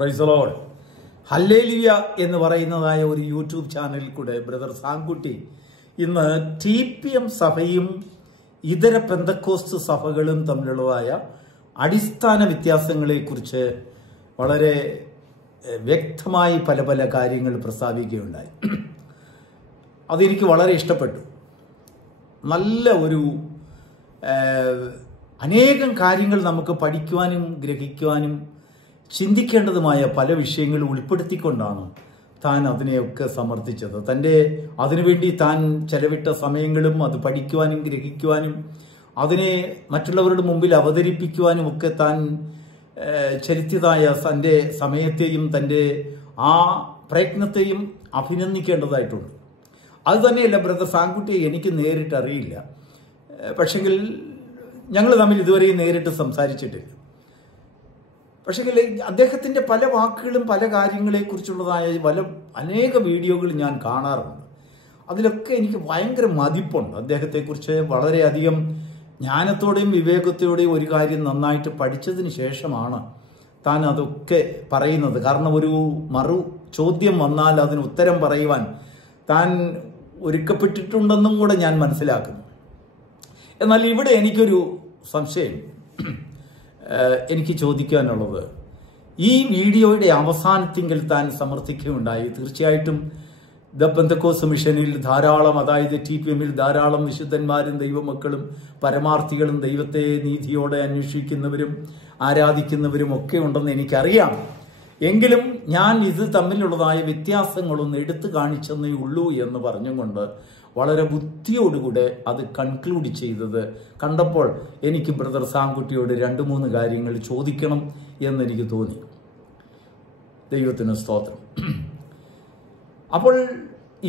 Praise the Lord. Hallelujah എന്ന് പറയുന്നതായ ഒരു YouTube ചാനലിൽ കൂടെ ബ്രദർ സാങ്കുട്ടി ഇന്ന് TPM സഭയും ഇതര പെന്തക്കോസ്ത് സഭകളും തമ്മിലുള്ളതായ അടിസ്ഥാന വ്യത്യാസങ്ങളെക്കുറിച്ച് വളരെ വ്യക്തമായി പല പല കാര്യങ്ങൾ പ്രസ്താവിക്കുകയുണ്ടായി. അതെനിക്ക് വളരെ ഇഷ്ടപ്പെട്ടു. നല്ല ഒരു അനേകം കാര്യങ്ങൾ നമുക്ക് പഠിക്കുവാനും ഗ്രഹിക്കുവാനും ചിന്തിക്കേണ്ടതുമായ പല വിഷയങ്ങൾ ഉൾപ്പെടുത്തിക്കൊണ്ടാണ് താൻ അതിനെയൊക്കെ സമർത്ഥിച്ചത്. അതിനുവേണ്ടി താൻ ചെലവിട്ട സമയങ്ങളും അത് പഠിക്കുവാനും ഗ്രഹിക്കുവാനും അതിനെ മറ്റുള്ളവരുടെ മുമ്പിൽ അവതരിപ്പിക്കുവാനും ഒക്കെ താൻ ചെലുത്തിയതായ തൻ്റെ സമയത്തെയും തൻ്റെ ആ പ്രയത്നത്തെയും അഭിനന്ദിക്കേണ്ടതായിട്ടുണ്ട്. അതുതന്നെയല്ല, ബ്രദർ സാങ്കുട്ടിയെ എനിക്ക് നേരിട്ട് അറിയില്ല, പക്ഷെങ്കിൽ ഞങ്ങൾ തമ്മിൽ ഇതുവരെയും നേരിട്ട് സംസാരിച്ചിട്ടില്ല. പക്ഷെങ്കിൽ അദ്ദേഹത്തിൻ്റെ പല വാക്കുകളും പല കാര്യങ്ങളെക്കുറിച്ചുള്ളതായ അനേക വീഡിയോകൾ ഞാൻ കാണാറുണ്ട്. അതിലൊക്കെ എനിക്ക് ഭയങ്കര മതിപ്പുണ്ട്. അദ്ദേഹത്തെക്കുറിച്ച് വളരെയധികം ജ്ഞാനത്തോടെയും വിവേകത്തോടെയും ഒരു കാര്യം നന്നായിട്ട് പഠിച്ചതിന് ശേഷമാണ് താൻ അതൊക്കെ പറയുന്നത്. കാരണം ഒരു ചോദ്യം വന്നാൽ അതിന് ഉത്തരം പറയുവാൻ താൻ ഒരുക്കപ്പെട്ടിട്ടുണ്ടെന്നും കൂടെ ഞാൻ മനസ്സിലാക്കുന്നു. എന്നാൽ ഇവിടെ എനിക്കൊരു സംശയം എനിക്ക് ചോദിക്കാനുള്ളത്, ഈ വീഡിയോയുടെ അവസാനത്തിങ്കിൽ താൻ സമർത്ഥിക്കുകയുണ്ടായി. തീർച്ചയായിട്ടും ദ പെന്തക്കോസ്ത് മിഷനിൽ ധാരാളം, അതായത് TPMൽ ധാരാളം വിശുദ്ധന്മാരും ദൈവമക്കളും പരമാർത്ഥികളും ദൈവത്തെ നീതിയോടെ അന്വേഷിക്കുന്നവരും ആരാധിക്കുന്നവരും ഒക്കെ ഉണ്ടെന്ന് എനിക്കറിയാം. എങ്കിലും ഞാൻ ഇത് തമ്മിലുള്ളതായ വ്യത്യാസങ്ങളൊന്ന് എടുത്തു കാണിച്ചെന്നേ ഉള്ളൂ എന്ന് പറഞ്ഞുകൊണ്ട് വളരെ ബുദ്ധിയോടുകൂടെ അത് കൺക്ലൂഡ് ചെയ്തത് കണ്ടപ്പോൾ എനിക്ക് ബ്രദർ സാങ്കുട്ടിയോട് 2-3 കാര്യങ്ങൾ ചോദിക്കണം എന്നെനിക്ക് തോന്നി. ദൈവത്തിന് സ്തോത്രം. അപ്പോൾ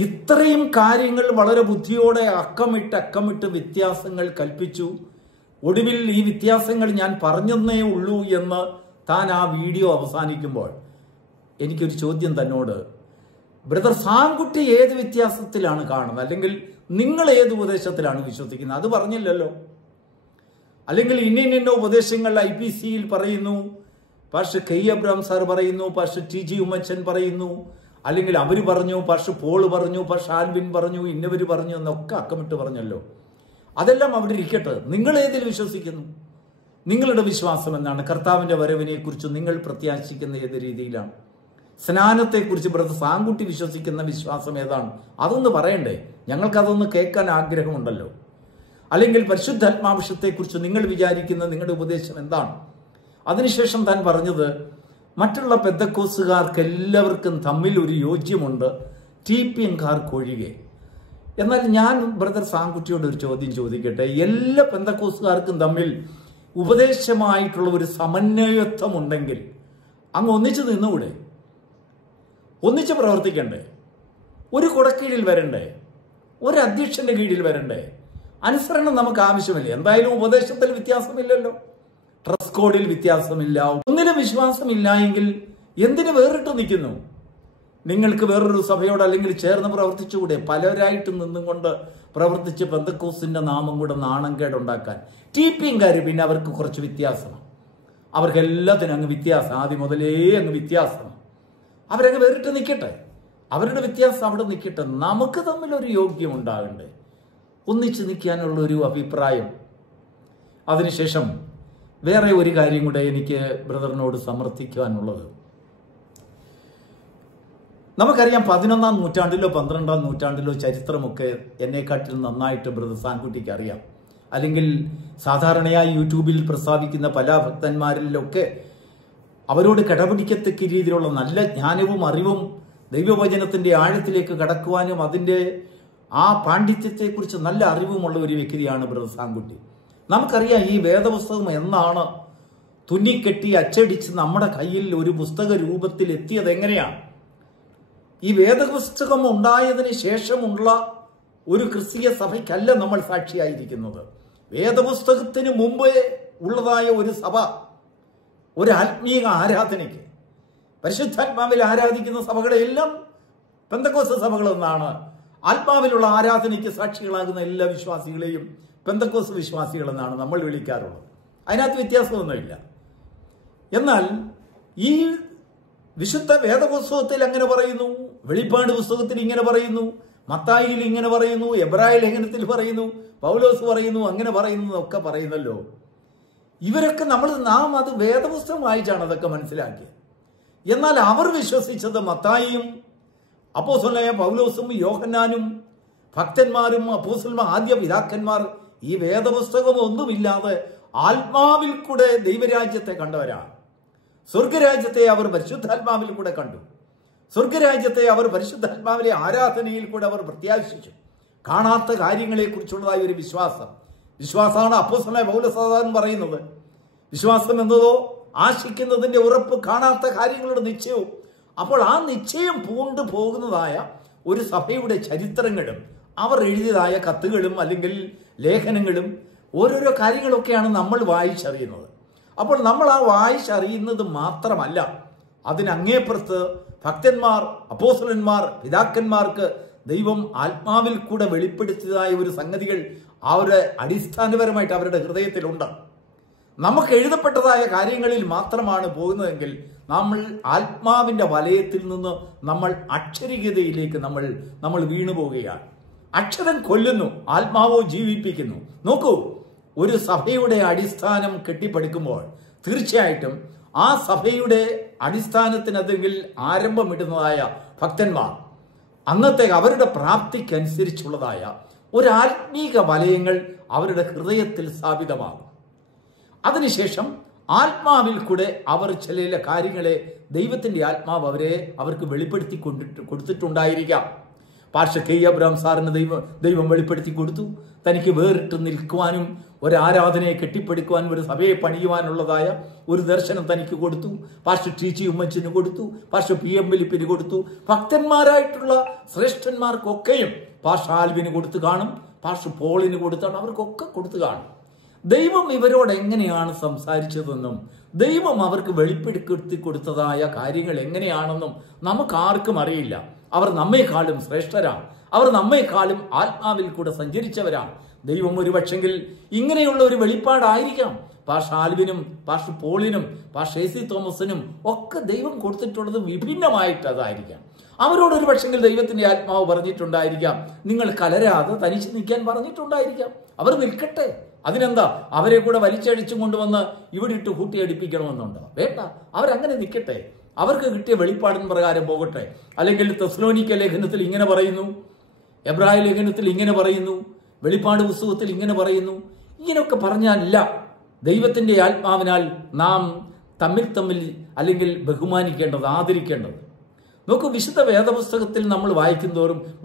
ഇത്രയും കാര്യങ്ങൾ വളരെ ബുദ്ധിയോടെ അക്കമിട്ട് വ്യത്യാസങ്ങൾ കൽപ്പിച്ചു. ഒടുവിൽ ഈ വ്യത്യാസങ്ങൾ ഞാൻ പറഞ്ഞെന്നേ ഉള്ളൂ എന്ന് താൻ ആ വീഡിയോ അവസാനിക്കുമ്പോൾ എനിക്കൊരു ചോദ്യം തന്നോട്, ബ്രദർ സാങ്കുട്ടി ഏത് വ്യത്യാസത്തിലാണ് കാണുന്നത്, അല്ലെങ്കിൽ നിങ്ങൾ ഏത് ഉപദേശത്തിലാണ് വിശ്വസിക്കുന്നത്? അത് പറഞ്ഞില്ലല്ലോ. അല്ലെങ്കിൽ ഇന്ന ഉപദേശങ്ങൾ IPCയിൽ പറയുന്നു, പാസ്റ്റർ K. അബ്രഹാം സാർ പറയുന്നു, പാസ്റ്റർ TG ഉമ്മച്ചൻ പറയുന്നു, അല്ലെങ്കിൽ അവർ പറഞ്ഞു, പാസ്റ്റർ പോൾ പറഞ്ഞു, പാസ്റ്റർ ആൽവിൻ പറഞ്ഞു, ഇന്നവർ പറഞ്ഞു എന്നൊക്കെ അക്കമിട്ട് പറഞ്ഞല്ലോ. അതെല്ലാം അവിടെ ഇരിക്കട്ടെ. നിങ്ങൾ ഏതിൽ വിശ്വസിക്കുന്നു? നിങ്ങളുടെ വിശ്വാസം എന്താണ്? കർത്താവിന്റെ വരവിനെ കുറിച്ച് നിങ്ങൾ പ്രത്യാശിക്കുന്ന ഏത് രീതിയിലാണ്? സ്നാനത്തെക്കുറിച്ച് ബ്രദർ സാങ്കുട്ടി വിശ്വസിക്കുന്ന വിശ്വാസം ഏതാണ്? അതൊന്ന് പറയണ്ടേ? ഞങ്ങൾക്കതൊന്ന് കേൾക്കാൻ ആഗ്രഹമുണ്ടല്ലോ. അല്ലെങ്കിൽ പരിശുദ്ധാത്മാംശത്തെക്കുറിച്ച് നിങ്ങൾ വിചാരിക്കുന്ന നിങ്ങളുടെ ഉപദേശം എന്താണ്? അതിനുശേഷം താൻ പറഞ്ഞത്, മറ്റുള്ള പെന്തക്കോസ്തുകാർക്ക് എല്ലാവർക്കും തമ്മിൽ ഒരു യോജ്യമുണ്ട്, TPMക്കാർക്കൊഴികെ. എന്നാൽ ഞാൻ ബ്രദർ സാങ്കുട്ടിയോട് ഒരു ചോദ്യം ചോദിക്കട്ടെ. എല്ലാ പെന്തക്കോസ്തുകാർക്കും തമ്മിൽ ഉപദേശമായിട്ടുള്ള ഒരു സമന്വയത്വം ഉണ്ടെങ്കിൽ അങ്ങ് ഒന്നിച്ചു നിന്നുകൂടെ? ഒന്നിച്ച് പ്രവർത്തിക്കണ്ടേ? ഒരു കുടക്കീഴിൽ വരണ്ടേ? ഒരു അധ്യക്ഷന്റെ കീഴിൽ വരണ്ടേ? അനുസരണം നമുക്ക് ആവശ്യമില്ല. എന്തായാലും ഉപദേശത്തിൽ വ്യത്യാസമില്ലല്ലോ, ഡ്രസ് കോഡിൽ വ്യത്യാസമില്ല, ഒന്നിനും വിശ്വാസമില്ല എങ്കിൽ എന്തിനു വേറിട്ട് നിൽക്കുന്നു? നിങ്ങൾക്ക് വേറൊരു സഭയോട് അല്ലെങ്കിൽ ചേർന്ന് പ്രവർത്തിച്ചുകൂടെ? പലരായിട്ട് നിന്നും കൊണ്ട് പ്രവർത്തിച്ച് പെന്തക്കോസ്തിന്റെ നാമം കൂടെ നാണം കേടുണ്ടാക്കാൻ. TPMക്കാർ പിന്നെ അവർക്ക് കുറച്ച് വ്യത്യാസമാണ്. അവർക്ക് എല്ലാത്തിനും അങ്ങ് വ്യത്യാസം, ആദ്യം മുതലേ അങ്ങ് വ്യത്യാസം. അവരങ്ങ് വേറിട്ട് നിൽക്കട്ടെ, അവരുടെ വ്യത്യാസം അവിടെ നിൽക്കട്ടെ. നമുക്ക് തമ്മിലൊരു യോഗ്യം ഉണ്ടാകണ്ടേ? ഒന്നിച്ച് നിൽക്കാനുള്ള ഒരു അഭിപ്രായം. അതിനുശേഷം വേറെ ഒരു കാര്യം കൂടെ എനിക്ക് ബ്രദറിനോട് സമർത്ഥിക്കുവാനുള്ളത്, നമുക്കറിയാം 11-ാം നൂറ്റാണ്ടിലോ 12-ാം നൂറ്റാണ്ടിലോ ചരിത്രമൊക്കെ എന്നെക്കാട്ടിൽ നന്നായിട്ട് ബ്രദർ സാങ്കുട്ടിക്ക് അറിയാം. അല്ലെങ്കിൽ സാധാരണയായി യൂട്യൂബിൽ പ്രസ്താവിക്കുന്ന പല ഭക്തന്മാരിലൊക്കെ അവരോട് കിടപിടിക്കത്തക്ക രീതിയിലുള്ള നല്ല ജ്ഞാനവും അറിവും ദൈവവചനത്തിന്റെ ആഴത്തിലേക്ക് കടക്കുവാനും അതിൻ്റെ ആ പാണ്ഡിത്യത്തെക്കുറിച്ച് നല്ല അറിവുമുള്ള ഒരു വ്യക്തിയാണ് ബ്രദർ സാങ്കുട്ടി. നമുക്കറിയാം, ഈ വേദപുസ്തകം എന്നാണ് തുന്നിക്കെട്ടി അച്ചടിച്ച് നമ്മുടെ കയ്യിൽ ഒരു പുസ്തക രൂപത്തിൽ എത്തിയത് എങ്ങനെയാണ്? ഈ വേദപുസ്തകം ഉണ്ടായതിന് ശേഷമുള്ള ഒരു ക്രിസ്തീയ സഭയ്ക്കല്ല നമ്മൾ സാക്ഷിയായിരിക്കുന്നത്. വേദപുസ്തകത്തിന് മുമ്പേ ഉള്ളതായ ഒരു സഭ, ഒരു ആത്മീയ ആരാധനയ്ക്ക്, പരിശുദ്ധാത്മാവിൽ ആരാധിക്കുന്ന സഭകളെല്ലാം പെന്തക്കോസ്ത് സഭകളെന്നാണ്. ആത്മാവിലുള്ള ആരാധനയ്ക്ക് സാക്ഷികളാകുന്ന എല്ലാ വിശ്വാസികളെയും പെന്തക്കോസ്ത് വിശ്വാസികളെന്നാണ് നമ്മൾ വിളിക്കാറുള്ളത്. അതിനകത്ത് വ്യത്യാസമൊന്നുമില്ല. എന്നാൽ ഈ വിശുദ്ധ വേദപുസ്തകത്തിൽ അങ്ങനെ പറയുന്നു, വെളിപ്പാട് പുസ്തകത്തിൽ ഇങ്ങനെ പറയുന്നു, മത്തായിയിൽ ഇങ്ങനെ പറയുന്നു, എബ്രായ ലേഖനത്തിൽ പറയുന്നു, പൗലോസ് പറയുന്നു, അങ്ങനെ പറയുന്നു ഒക്കെ പറയുന്നല്ലോ. ഇവരൊക്കെ നാം അത് വേദപുസ്തകം വായിച്ചാണ് അതൊക്കെ മനസ്സിലാക്കിയത്. എന്നാൽ അവർ വിശ്വസിച്ചത് മത്തായിയും അപ്പോസ്തലനായ പൗലോസും യോഹന്നാനും ഭക്തന്മാരും അപ്പോസ്തലന്മാർ ആദ്യ പിതാക്കന്മാർ ഈ വേദപുസ്തകം ഒന്നുമില്ലാതെ ആത്മാവിൽ കൂടെ ദൈവരാജ്യത്തെ കണ്ടവരാണ്. സ്വർഗരാജ്യത്തെ അവർ പരിശുദ്ധാത്മാവിൽ കൂടെ കണ്ടു. സ്വർഗരാജ്യത്തെ അവർ പരിശുദ്ധാത്മാവിലെ ആരാധനയിൽ കൂടെ അവർ പ്രത്യാശിച്ചു. കാണാത്ത കാര്യങ്ങളെക്കുറിച്ചുള്ളതായ ഒരു വിശ്വാസമാണ് അപ്പോസ്തലനായ പൗലോസ് പറയുന്നത്. വിശ്വാസം എന്നതോ ആശിക്കുന്നതിന്റെ ഉറപ്പ്, കാണാത്ത കാര്യങ്ങളുടെ നിശ്ചയവും. അപ്പോൾ ആ നിശ്ചയം പൂണ്ടു പോകുന്നതായ ഒരു സഭയുടെ ചരിത്രങ്ങളും അവർ എഴുതിയതായ കത്തുകളും അല്ലെങ്കിൽ ലേഖനങ്ങളും ഓരോരോ കാര്യങ്ങളൊക്കെയാണ് നമ്മൾ വായിച്ചറിയുന്നത്. അപ്പോൾ നമ്മൾ ആ വായിച്ചറിയുന്നത് മാത്രമല്ല, അതിനങ്ങേപ്പുറത്ത് ഭക്തന്മാർ, അപ്പോസ്തലന്മാർ, പിതാക്കന്മാർക്ക് ദൈവം ആത്മാവിൽ കൂടെ വെളിപ്പെടുത്തിയതായ ഒരു സംഗതികൾ അവരുടെ അടിസ്ഥാനപരമായിട്ട് അവരുടെ ഹൃദയത്തിലുണ്ട്. നമുക്ക് എഴുതപ്പെട്ടതായ കാര്യങ്ങളിൽ മാത്രമാണ് പോകുന്നതെങ്കിൽ നമ്മൾ ആത്മാവിന്റെ വലയത്തിൽ നിന്ന് നമ്മൾ അക്ഷരികതയിലേക്ക് നമ്മൾ വീണുപോവുകയാണ്. അക്ഷരം കൊല്ലുന്നു, ആത്മാവോ ജീവിപ്പിക്കുന്നു. നോക്കൂ, ഒരു സഭയുടെ അടിസ്ഥാനം കെട്ടിപ്പടുക്കുമ്പോൾ തീർച്ചയായിട്ടും ആ സഭയുടെ അടിസ്ഥാനത്തിനതെങ്കിൽ ആരംഭമിടുന്നതായ ഭക്തന്മാർ അന്നത്തെ അവരുടെ പ്രാപ്തിക്കനുസരിച്ചുള്ളതായ ഒരു ആത്മീക വലയങ്ങൾ അവരുടെ ഹൃദയത്തിൽ സ്ഥാപിതമാകും. അതിനുശേഷം ആത്മാവിൽ കൂടെ അവർ ചില കാര്യങ്ങളെ ദൈവത്തിന്റെ ആത്മാവ് അവർക്ക് വെളിപ്പെടുത്തി കൊടുത്തിട്ടുണ്ടായിരിക്കാം. പാർശ്വ അബ്രഹാം സാറിന് ദൈവം വെളിപ്പെടുത്തി കൊടുത്തു. തനിക്ക് വേറിട്ട് നിൽക്കുവാനും ഒരു ആരാധനയെ കെട്ടിപ്പടുക്കുവാനും ഒരു സഭയെ പണിയുവാനുള്ളതായ ഒരു ദർശനം തനിക്ക് കൊടുത്തു. പാർശ്വ ടി ഉമ്മച്ചിന് കൊടുത്തു, പാർശ്വ PM ഫിലിപ്പിന് കൊടുത്തു. ഭക്തന്മാരായിട്ടുള്ള ശ്രേഷ്ഠന്മാർക്കൊക്കെയും പാർശ്വ ആൽവിന് കൊടുത്തു കാണും, പാർശ്വ പോളിന് കൊടുത്താണ്, അവർക്കൊക്കെ കൊടുത്തു കാണും. ദൈവം ഇവരോട് എങ്ങനെയാണ് സംസാരിച്ചതെന്നും ദൈവം അവർക്ക് വെളിപ്പെടുത്തി കൊടുത്തതായ കാര്യങ്ങൾ എങ്ങനെയാണെന്നും നമുക്ക് ആർക്കും അറിയില്ല. അവർ നമ്മെക്കാളും ശ്രേഷ്ഠരാണ്. അവർ നമ്മെക്കാളും ആത്മാവിൽ കൂടെ സഞ്ചരിച്ചവരാണ്. ദൈവം ഒരു പക്ഷെങ്കിൽ ഇങ്ങനെയുള്ള ഒരു വെളിപ്പാടായിരിക്കാം പാർശ്വ ആൽവിനും പാർശ്വ പോളിനും പാർശ്വ AC തോമസിനും ഒക്കെ ദൈവം കൊടുത്തിട്ടുള്ളത് വിഭിന്നമായിട്ടതായിരിക്കാം. അവരോടൊരു പക്ഷെങ്കിൽ ദൈവത്തിന്റെ ആത്മാവ് പറഞ്ഞിട്ടുണ്ടായിരിക്കാം, നിങ്ങൾ കലരാതെ തനിച്ച് നിൽക്കാൻ പറഞ്ഞിട്ടുണ്ടായിരിക്കാം. അവർ നിൽക്കട്ടെ, അതിനെന്താ? അവരെ കൂടെ വലിച്ചടിച്ചും കൊണ്ടുവന്ന് ഇവിടെ ഇട്ട് കൂട്ടിയടിപ്പിക്കണമെന്നുണ്ടോ? വേണ്ട, അവരങ്ങനെ നിൽക്കട്ടെ, അവർക്ക് കിട്ടിയ വെളിപ്പാടിന് പ്രകാരം പോകട്ടെ. അല്ലെങ്കിൽ തെസ്സലോനിക്ക ലേഖനത്തിൽ ഇങ്ങനെ പറയുന്നു, എബ്രായ ലേഖനത്തിൽ ഇങ്ങനെ പറയുന്നു, വെളിപ്പാട് പുസ്തകത്തിൽ ഇങ്ങനെ പറയുന്നു. ഇങ്ങനെയൊക്കെ പറഞ്ഞാലല്ല ദൈവത്തിന്റെ ആത്മാവിനാൽ നാം തമ്മിൽ അല്ലെങ്കിൽ ബഹുമാനിക്കേണ്ടത്, ആദരിക്കേണ്ടത്. നോക്കൂ, വിശുദ്ധ വേദപുസ്തകത്തിൽ നമ്മൾ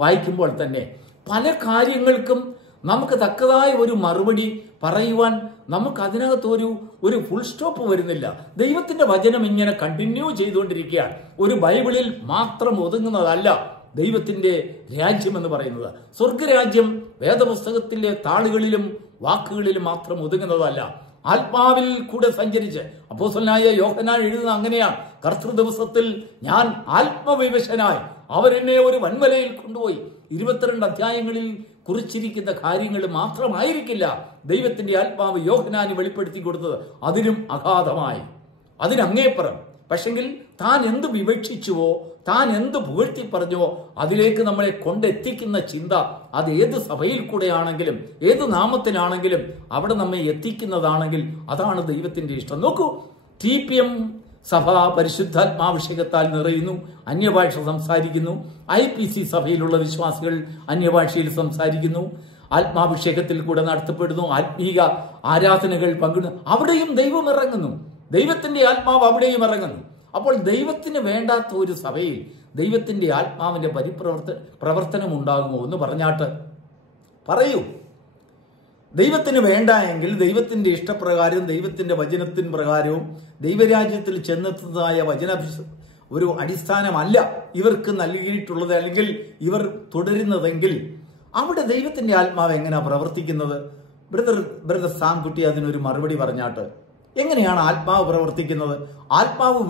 വായിക്കുമ്പോൾ തന്നെ പല കാര്യങ്ങൾക്കും നമുക്ക് തക്കതായ ഒരു മറുപടി പറയുവാൻ നമുക്ക് അതിനകത്ത് ഒരു ഫുൾ സ്റ്റോപ്പ് വരുന്നില്ല. ദൈവത്തിന്റെ വചനം ഇങ്ങനെ കണ്ടിന്യൂ ചെയ്തുകൊണ്ടിരിക്കുകയാണ്. ഒരു ബൈബിളിൽ മാത്രം ഒതുങ്ങുന്നതല്ല ദൈവത്തിന്റെ രാജ്യം എന്ന് പറയുന്നത്. സ്വർഗരാജ്യം വേദപുസ്തകത്തിലെ താളുകളിലും വാക്കുകളിലും മാത്രം ഒതുങ്ങുന്നതല്ല. ആത്മാവിൽ കൂടെ സഞ്ചരിച്ച് അപ്പോസ്തലനായ യോഹന്നാൻ എഴുതുന്ന അങ്ങനെയാണ്, കർത്തൃ ദിവസത്തിൽ ഞാൻ ആത്മവിവശനായി അവരെന്നെ ഒരു വൻമലയിൽ കൊണ്ടുപോയി. 22 അധ്യായങ്ങളിൽ കുറിച്ചിരിക്കുന്ന കാര്യങ്ങൾ മാത്രമായിരിക്കില്ല ദൈവത്തിന്റെ ആത്മാവ് യോഹന്നാന് വെളിപ്പെടുത്തി കൊടുത്തത്, അതിനും അഗാധമായി, അതിനങ്ങേപ്പുറം. പക്ഷെങ്കിൽ താൻ എന്ത് വിവക്ഷിച്ചുവോ, താൻ എന്ത് പുകഴ്ത്തി പറഞ്ഞുവോ അതിലേക്ക് നമ്മളെ കൊണ്ടെത്തിക്കുന്ന ചിന്ത, അത് ഏത് സഭയിൽ കൂടെയാണെങ്കിലും ഏത് നാമത്തിലാണെങ്കിലും അവിടെ നമ്മെ എത്തിക്കുന്നതാണെങ്കിൽ അതാണ് ദൈവത്തിന്റെ ഇഷ്ടം. നോക്കൂ, TPM സഭ പരിശുദ്ധാത്മാഭിഷേകത്താൽ നിറയുന്നു, അന്യഭാഷ സംസാരിക്കുന്നു. IPC സഭയിലുള്ള വിശ്വാസികൾ അന്യഭാഷയിൽ സംസാരിക്കുന്നു, ആത്മാഭിഷേകത്തിൽ കൂടെ നടത്തപ്പെടുന്നു, ആത്മീക ആരാധനകൾ പങ്കിടുന്നു. അവിടെയും ദൈവം ഇറങ്ങുന്നു, ദൈവത്തിന്റെ ആത്മാവ് അവിടെയും ഇറങ്ങുന്നു. അപ്പോൾ ദൈവത്തിന് വേണ്ടാത്ത ഒരു സഭയിൽ ദൈവത്തിന്റെ ആത്മാവിന്റെ പ്രവർത്തനം ഉണ്ടാകുമോ എന്ന് പറഞ്ഞാട്ട് പറയൂ. ദൈവത്തിന് വേണ്ട എങ്കിൽ ദൈവത്തിന്റെ ഇഷ്ടപ്രകാരം ദൈവത്തിന്റെ വചനത്തിന് പ്രകാരവും ദൈവരാജ്യത്തിൽ ചെന്നെത്തുന്നതായ ഒരു അടിസ്ഥാനമല്ല ഇവർക്ക് നൽകിയിട്ടുള്ളത്, അല്ലെങ്കിൽ ഇവർ തുടരുന്നതെങ്കിൽ അവിടെ ദൈവത്തിന്റെ ആത്മാവ് എങ്ങനെയാ പ്രവർത്തിക്കുന്നത്? ബ്രദർ സാംകുട്ടി അതിനൊരു മറുപടി പറഞ്ഞാട്ട്, എങ്ങനെയാണ് ആത്മാവ് പ്രവർത്തിക്കുന്നത്? ആത്മാവ്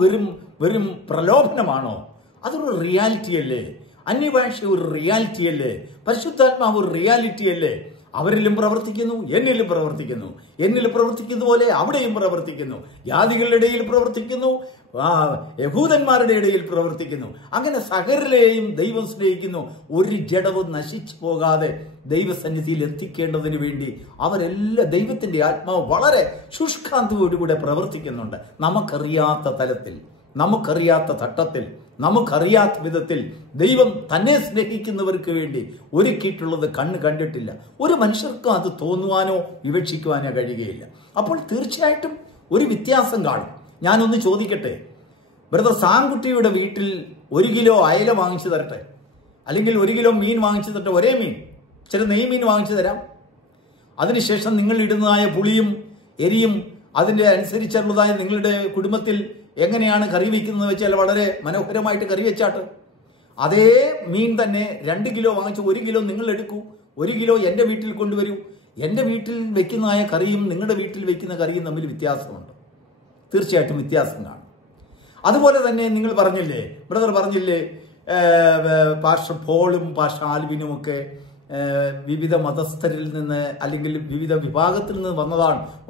വെറും പ്രലോഭനമാണോ? അതൊരു റിയാലിറ്റി അല്ലേ? അന്യഭാഷ ഒരു റിയാലിറ്റി അല്ലേ? പരിശുദ്ധാത്മാവ് ഒരു റിയാലിറ്റി അല്ലേ? അവരിലും പ്രവർത്തിക്കുന്നു, എന്നിലും പ്രവർത്തിക്കുന്നു. എന്നിൽ പ്രവർത്തിക്കുന്ന പോലെ അവിടെയും പ്രവർത്തിക്കുന്നു. ജാതികളുടെ ഇടയിൽ പ്രവർത്തിക്കുന്നു, യഹൂദന്മാരുടെ ഇടയിൽ പ്രവർത്തിക്കുന്നു. അങ്ങനെ സകലരെയും ദൈവം സ്നേഹിക്കുന്നു. ഒരു ജഡവും നശിച്ചു പോകാതെ ദൈവസന്നിധിയിൽ എത്തിക്കേണ്ടതിന് വേണ്ടി അവരെല്ലാം ദൈവത്തിന്റെ ആത്മാവ് വളരെ ശുഷ്കാന്തിയോടുകൂടെ പ്രവർത്തിക്കുന്നുണ്ട്. നമുക്കറിയാത്ത തലത്തിൽ, നമുക്കറിയാത്ത തട്ടത്തിൽ, നമുക്കറിയാത്ത വിധത്തിൽ ദൈവം തന്നെ സ്നേഹിക്കുന്നവർക്ക് വേണ്ടി ഒരുക്കിയിട്ടുള്ളത് കണ്ണ് കണ്ടിട്ടില്ല. ഒരു മനുഷ്യർക്കും അത് തോന്നുവാനോ വിവക്ഷിക്കുവാനോ കഴിയുകയില്ല. അപ്പോൾ തീർച്ചയായിട്ടും ഒരു വ്യത്യാസം കാണും. ഞാനൊന്ന് ചോദിക്കട്ടെ, ബ്രദർ സാൻകുട്ടിയുടെ വീട്ടിൽ 1 കിലോ അയല വാങ്ങിച്ചു തരട്ടെ, അല്ലെങ്കിൽ 1 കിലോ മീൻ വാങ്ങിച്ചു തരട്ടെ, ഒരേ മീൻ, ചില നെയ്മീൻ വാങ്ങിച്ചു തരാം. അതിനുശേഷം നിങ്ങൾ ഇടുന്നതായ പുളിയും എരിയും അതിൻ്റെ അനുസരിച്ചുള്ളതായ നിങ്ങളുടെ കുടുംബത്തിൽ എങ്ങനെയാണ് കറി വയ്ക്കുന്നത് വെച്ചാൽ വളരെ മനോഹരമായിട്ട് കറി വെച്ചാട്ട് അതേ മീൻ തന്നെ 2 കിലോ വാങ്ങിച്ച് 1 കിലോ നിങ്ങൾ എടുക്കൂ, 1 കിലോ എൻ്റെ വീട്ടിൽ കൊണ്ടുവരൂ. എൻ്റെ വീട്ടിൽ വെക്കുന്നതായ കറിയും നിങ്ങളുടെ വീട്ടിൽ വെക്കുന്ന കറിയും തമ്മിൽ വ്യത്യാസമുണ്ട്. തീർച്ചയായിട്ടും വ്യത്യാസം കാണും. അതുപോലെ തന്നെ നിങ്ങൾ പറഞ്ഞില്ലേ, ബ്രദർ പറഞ്ഞില്ലേ, പാസ്റ്റർ പോളും പാസ്റ്റർ ആൽവിനും ഒക്കെ വിവിധ മതസ്ഥരിൽ നിന്ന് അല്ലെങ്കിൽ വിവിധ വിഭാഗത്തിൽ നിന്ന്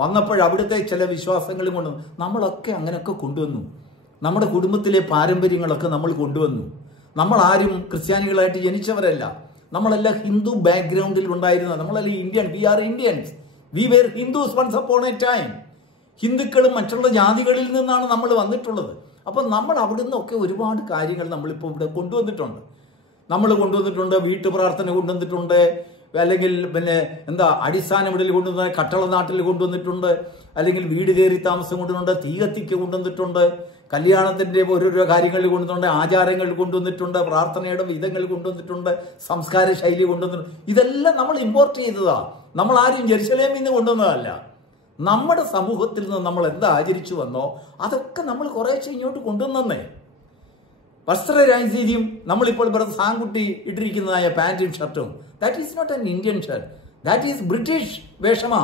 വന്നപ്പോൾ അവിടുത്തെ ചില വിശ്വാസങ്ങളും കൊണ്ട് നമ്മളൊക്കെ അങ്ങനെയൊക്കെ കൊണ്ടുവന്നു. നമ്മുടെ കുടുംബത്തിലെ പാരമ്പര്യങ്ങളൊക്കെ നമ്മൾ കൊണ്ടുവന്നു. നമ്മൾ ആരും ക്രിസ്ത്യാനികളായിട്ട് ജനിച്ചവരല്ല. നമ്മളെല്ലാം ഹിന്ദു ബാക്ക്ഗ്രൗണ്ടിൽ ഉണ്ടായിരുന്ന, നമ്മളെല്ലാം Indian, we are Indians, we were Hindus once upon a time. ഹിന്ദുക്കളും മറ്റുള്ള ജാതികളിൽ നിന്നാണ് നമ്മൾ വന്നിട്ടുള്ളത്. അപ്പം നമ്മൾ അവിടുന്ന് ഒക്കെ ഒരുപാട് കാര്യങ്ങൾ നമ്മളിപ്പോൾ ഇവിടെ കൊണ്ടുവന്നിട്ടുണ്ട്. വീട്ടു പ്രാർത്ഥന കൊണ്ടുവന്നിട്ടുണ്ട്, അല്ലെങ്കിൽ അടിസ്ഥാന വിടൽ കൊണ്ടുവന്ന കട്ടള നാട്ടിൽ കൊണ്ടുവന്നിട്ടുണ്ട്, അല്ലെങ്കിൽ വീട് കയറി താമസം കൊണ്ടുവന്നിട്ടുണ്ട്, തീ കത്തിക്ക് കൊണ്ടുവന്നിട്ടുണ്ട്, കല്യാണത്തിന്റെ ഓരോരോ കാര്യങ്ങളിൽ കൊണ്ടുവന്നിട്ടുണ്ട്, ആചാരങ്ങൾ കൊണ്ടുവന്നിട്ടുണ്ട്, പ്രാർത്ഥനയുടെ വിധങ്ങൾ കൊണ്ടുവന്നിട്ടുണ്ട്, സംസ്കാര ശൈലി കൊണ്ടുവന്നിട്ടുണ്ട്. ഇതെല്ലാം നമ്മൾ ഇമ്പോർട്ട് ചെയ്തതാ. നമ്മൾ ആരും ജെറുസലേമിൽ നിന്ന് കൊണ്ടുവന്നതല്ല. നമ്മുടെ സമൂഹത്തിൽ നിന്ന് നമ്മൾ എന്താ ആചരിച്ചു വന്നോ അതൊക്കെ നമ്മൾ കുറേശ്ശെ ഇങ്ങോട്ട് കൊണ്ടുവന്നേ. വസ്ത്രരാജ്യം നമ്മളിപ്പോൾ ബ്രദർ സാൻകുട്ടി ഇട്ടിരിക്കുന്നതായ പാന്റും ഷർട്ടും, that is not an Indian shirt, that is British വേഷമാ.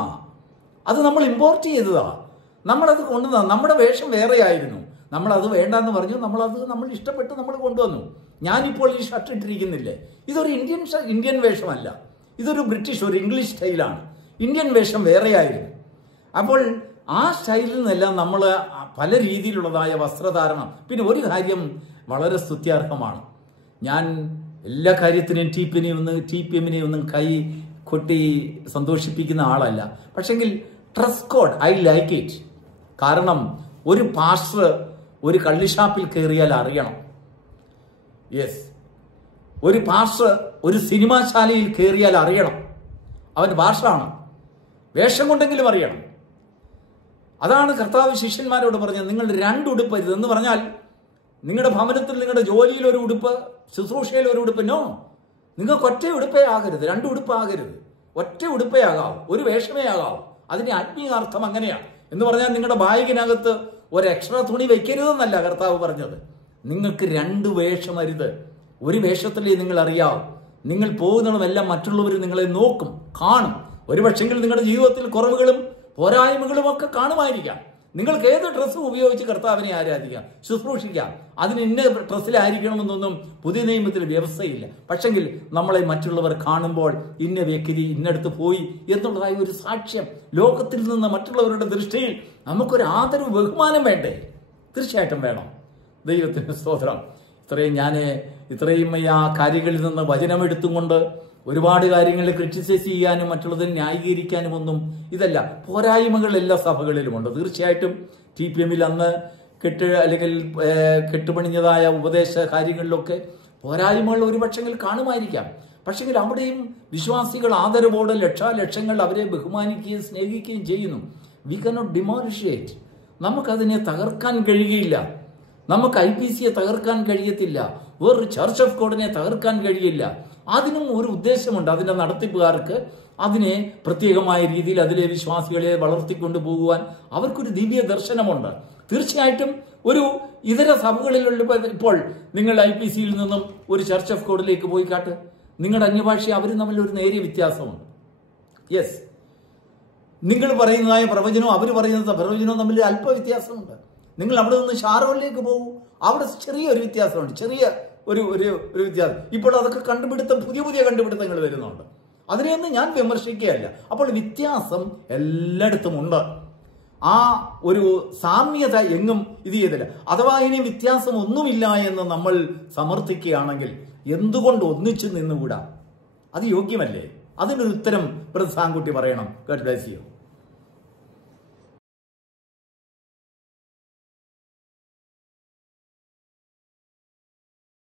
അത് നമ്മൾ ഇമ്പോർട്ട് ചെയ്തതാ. നമ്മളത് കൊണ്ടുവന്ന, നമ്മുടെ വേഷം വേറെയായിരുന്നു. നമ്മളത് വേണ്ടെന്ന് പറഞ്ഞു, നമ്മൾ ഇഷ്ടപ്പെട്ട് നമ്മൾ കൊണ്ടുവന്നു. ഞാനിപ്പോൾ ഈ ഷർട്ട് ഇട്ടിരിക്കുന്നില്ലേ, ഇതൊരു ഇന്ത്യൻ വേഷമല്ല, ഇതൊരു ബ്രിട്ടീഷ്, ഒരു ഇംഗ്ലീഷ് സ്റ്റൈലാണ്. ഇന്ത്യൻ വേഷം വേറെയായിരുന്നു. അപ്പോൾ ആ സ്റ്റൈലിൽ നിന്നെല്ലാം നമ്മൾ പല രീതിയിലുള്ളതായ വസ്ത്രധാരണം. പിന്നെ ഒരു കാര്യം വളരെ സ്തുത്യർഹമാണ്, ഞാൻ എല്ലാ കാര്യത്തിനും ടി പി എമ്മിനെ ഒന്നും കൈ കൊട്ടി സന്തോഷിപ്പിക്കുന്ന ആളല്ല. പക്ഷെങ്കിൽ dress code I like it. കാരണം ഒരു പാസ്റ്റർ ഒരു കള്ളിഷാപ്പിൽ കയറിയാൽ അറിയണം. യെസ്, ഒരു പാസ്റ്റർ ഒരു സിനിമാശാലയിൽ കയറിയാൽ അറിയണം. അവൻ പാസ്റ്ററാണ്, വേഷം കൊണ്ടെങ്കിലും അറിയണം. അതാണ് കർത്താവ് ശിഷ്യന്മാരോട് പറഞ്ഞത്, നിങ്ങൾ 2 ഉടുപ്പ് എന്ന് പറഞ്ഞാൽ നിങ്ങളുടെ ഭവനത്തിൽ, നിങ്ങളുടെ ജോലിയിൽ ഒരു ഉടുപ്പ്, ശുശ്രൂഷയിൽ ഒരു ഉടുപ്പ്. നോ, നിങ്ങൾക്ക് ഒറ്റ ഉടുപ്പേ ആകരുത്, 2 ഉടുപ്പാകരുത്. ഒറ്റ ഉടുപ്പേ ആകാവൂ, ഒരു വേഷമേ ആകാവൂ. അതിന്റെ ആത്മീയാർത്ഥം അങ്ങനെയാണ്. എന്ന് പറഞ്ഞാൽ നിങ്ങളുടെ ബാഗിനകത്ത് ഒരു എക്സ്ട്രാ തുണി വെക്കരുതെന്നല്ല കർത്താവ് പറഞ്ഞത്. നിങ്ങൾക്ക് 2 വേഷമരുത്. ഒരു വേഷത്തിലേ നിങ്ങൾ അറിയാവൂ. നിങ്ങൾ പോകുന്നതുമെല്ലാം മറ്റുള്ളവർ നിങ്ങളെ നോക്കും, കാണും. ഒരു പക്ഷെങ്കിൽ നിങ്ങളുടെ ജീവിതത്തിൽ കുറവുകളും പോരായ്മകളും ഒക്കെ കാണുമായിരിക്കാം. നിങ്ങൾക്ക് ഏത് ഡ്രസ്സും ഉപയോഗിച്ച് കർത്താവിനെ ആരാധിക്കാം, ശുശ്രൂഷിക്കാം. അതിന് ഇന്ന ഡ്രസ്സിലായിരിക്കണമെന്നൊന്നും പുതിയ നിയമത്തിൽ വ്യവസ്ഥയില്ല. പക്ഷെങ്കിൽ നമ്മളെ മറ്റുള്ളവർ കാണുമ്പോൾ ഇന്ന വ്യക്തി ഇന്നടുത്ത് പോയി എന്നുള്ളതായ ഒരു സാക്ഷ്യം ലോകത്തിൽ നിന്ന് മറ്റുള്ളവരുടെ ദൃഷ്ടിയിൽ നമുക്കൊരു ആദരവ്, ബഹുമാനം വേണ്ടേ? തീർച്ചയായിട്ടും വേണം. ദൈവത്തിന് സ്തോത്രം. ഇത്രയും ആ കാര്യങ്ങളിൽ നിന്ന് വചനമെടുത്തുകൊണ്ട് ഒരുപാട് കാര്യങ്ങൾ ക്രിറ്റിസൈസ് ചെയ്യാനും മറ്റുള്ളതിന് ന്യായീകരിക്കാനും ഒന്നും ഇതല്ല. പോരായ്മകൾ എല്ലാ സഭകളിലുമുണ്ട്. തീർച്ചയായിട്ടും ടി പി എമ്മിൽ അന്ന് കെട്ടുപണിഞ്ഞതായ ഉപദേശ കാര്യങ്ങളിലൊക്കെ പോരായ്മകൾ ഒരുപക്ഷെങ്കിൽ കാണുമായിരിക്കാം. പക്ഷെങ്കിൽ അവിടെയും വിശ്വാസികൾ ആദരവോടെ ലക്ഷങ്ങൾ അവരെ ബഹുമാനിക്കുകയും സ്നേഹിക്കുകയും ചെയ്യുന്നു. We cannot demolish. നമുക്കതിനെ തകർക്കാൻ കഴിയുകയില്ല. നമുക്ക് IPCയെ തകർക്കാൻ കഴിയത്തില്ല. വേറൊരു ചർച്ച് ഓഫ് ഗോഡിനെ തകർക്കാൻ കഴിയില്ല. അതിനും ഒരു ഉദ്ദേശമുണ്ട്. അതിന്റെ നടത്തിപ്പുകാർക്ക് അതിനെ പ്രത്യേകമായ രീതിയിൽ അതിലെ വിശ്വാസികളെ വളർത്തിക്കൊണ്ടു പോകുവാൻ അവർക്കൊരു ദിവ്യ ദർശനമുണ്ട്. തീർച്ചയായിട്ടും ഒരു ഇതര സഭകളിലുള്ള ഇപ്പോൾ നിങ്ങൾ IPCയിൽ നിന്നും ഒരു ചർച്ച് ഓഫ് ഗോഡിലേക്ക് പോയി കാട്ട്, നിങ്ങളുടെ അന്യഭാഷ അവരും തമ്മിൽ ഒരു നേരിയ വ്യത്യാസമുണ്ട്. യെസ്, നിങ്ങൾ പറയുന്നതായ പ്രവചനവും അവർ പറയുന്ന പ്രവചനവും തമ്മിൽ അല്പ വ്യത്യാസമുണ്ട്. നിങ്ങൾ അവിടെ നിന്ന് ഷാരോണിലേക്ക് പോകൂ, അവിടെ ചെറിയൊരു വ്യത്യാസമുണ്ട്, ചെറിയ ഒരു വ്യത്യാസം. ഇപ്പോൾ അതൊക്കെ പുതിയ കണ്ടുപിടുത്തങ്ങൾ വരുന്നുണ്ട്. അതിനെയൊന്നും ഞാൻ വിമർശിക്കുകയല്ല. അപ്പോൾ വ്യത്യാസം എല്ലായിടത്തും ഉണ്ട്. ആ ഒരു സാമ്യത എങ്ങും ഇത് ചെയ്തില്ല. അഥവാ ഇനി വ്യത്യാസം ഒന്നുമില്ല എന്ന് നമ്മൾ സമർത്ഥിക്കുകയാണെങ്കിൽ എന്തുകൊണ്ട് ഒന്നിച്ചു നിന്നുകൂടാ? അത് യോഗ്യമല്ലേ? അതിനൊരു ഉത്തരം ബ്രദർ സാങ്കുട്ടി പറയണം. God bless you.